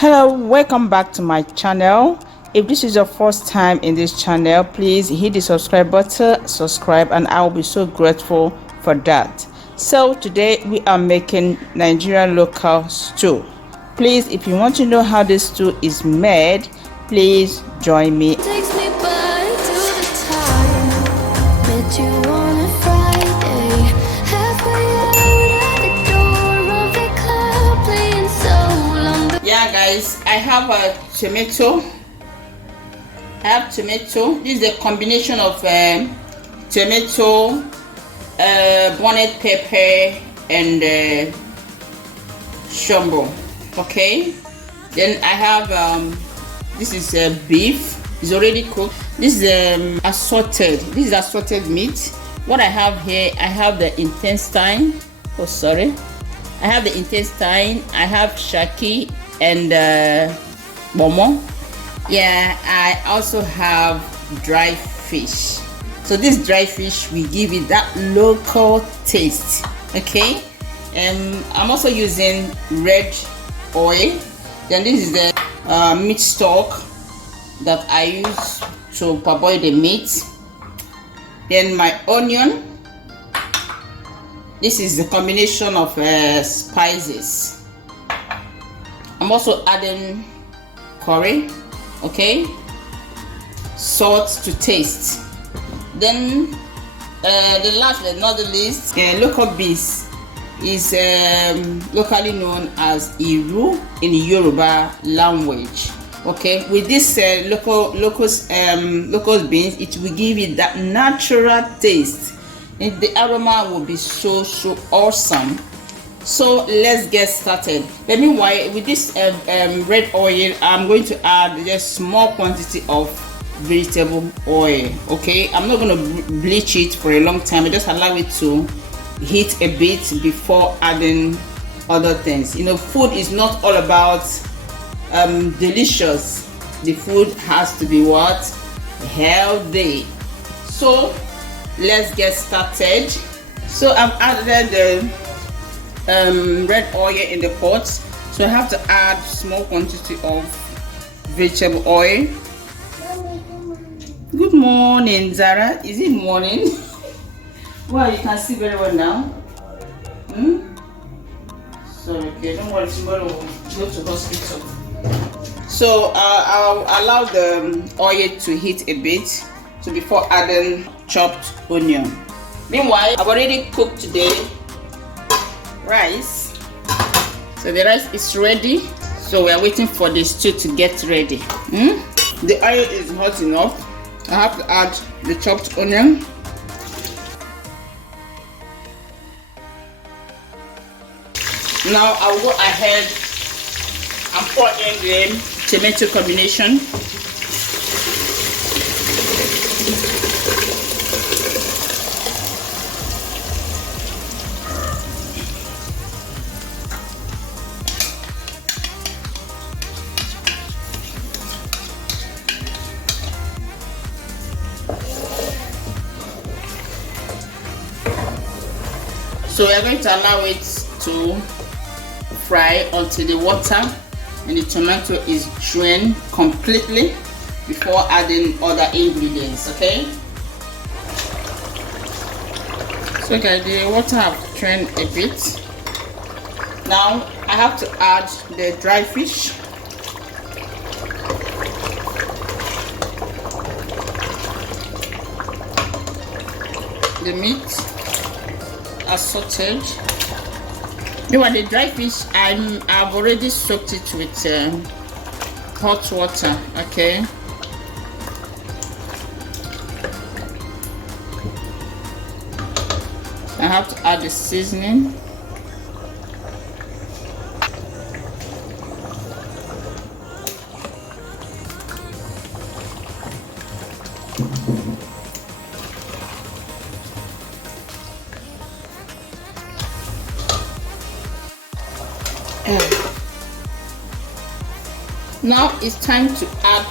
Hello, welcome back to my channel. If this is your first time in this channel, please hit the subscribe button, subscribe, and I will be so grateful for that. So today we are making Nigerian local stew. Please, if you want to know how this stew is made, please join me. Takes me back to the time met you on a Friday, halfway out at the door of the club, playing soul on the Guys, I have a tomato. This is a combination of tomato, bonnet pepper, and shombo. Okay, then I have this is beef. It's already cooked. This is assorted. This is assorted meat. What I have here, I have the intestine. Oh, sorry. I have the intestine. I have shaki and momo. Yeah, I also have dry fish. So this dry fish will give it that local taste. Okay, and I'm also using red oil. Then this is the meat stock that I use to parboil the meat. Then my onion. This is the combination of spices. I'm also adding curry, okay, salt to taste. Then the last but not the least, local beans is locally known as iru in Yoruba language. Okay, with this local beans, it will give it that natural taste, and the aroma will be so awesome. So let's get started. But meanwhile, with this red oil, I'm going to add just small quantity of vegetable oil. Okay, I'm not going to bleach it for a long time. I just allow it to heat a bit before adding other things. You know, food is not all about delicious. The food has to be what? Healthy. So let's get started. So I've added the red oil in the pot, so I have to add small quantity of vegetable oil. Good morning, Zara. Is it morning? Well, you can see very well now. So okay, don't worry, tomorrow we'll go to hospital. So I'll allow the oil to heat a bit, so before adding chopped onion. Meanwhile, I've already cooked the rice. So the rice is ready, so we are waiting for the stew to get ready. The oil is hot enough. I have to add the chopped onion. Now I'll go ahead and pour in the tomato combination. So we are going to allow it to fry until the water and the tomato is drained completely before adding other ingredients. Okay. So guys, the water have drained a bit. Now I have to add the dry fish. The meat assorted. You want the dry fish? I've already soaked it with hot water. Okay. I have to add the seasoning. Now it's time to add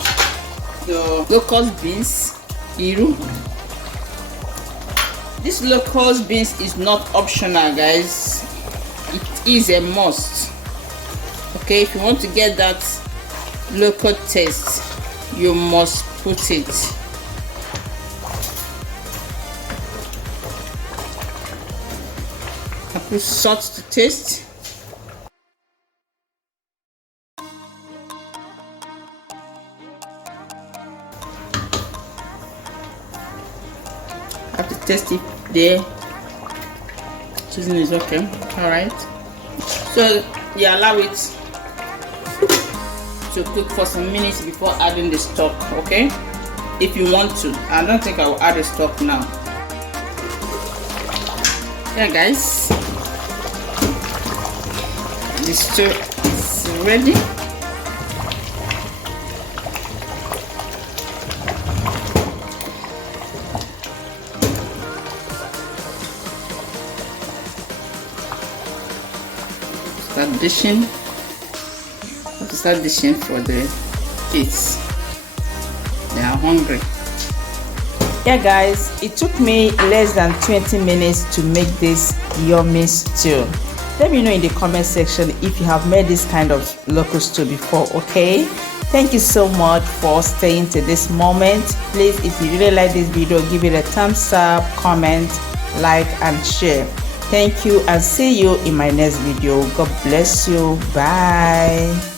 the locust beans, iru. This locust beans is not optional, guys. It is a must. Okay, if you want to get that local taste, you must put it. I put salt to taste. I have to taste it there. Seasoning is okay. All right. So you allow it to cook for some minutes before adding the stock. Okay, if you want to. I don't think I will add the stock now. Yeah, guys, the stew is ready. Start dishing. Have to start dishing for the kids. They are hungry. Yeah guys, it took me less than 20 minutes to make this yummy stew. Let me know in the comment section if you have made this kind of local stew before. Okay, thank you so much for staying to this moment. Please, if you really like this video, give it a thumbs up, comment, like and share. Thank you and see you in my next video. God bless you. Bye.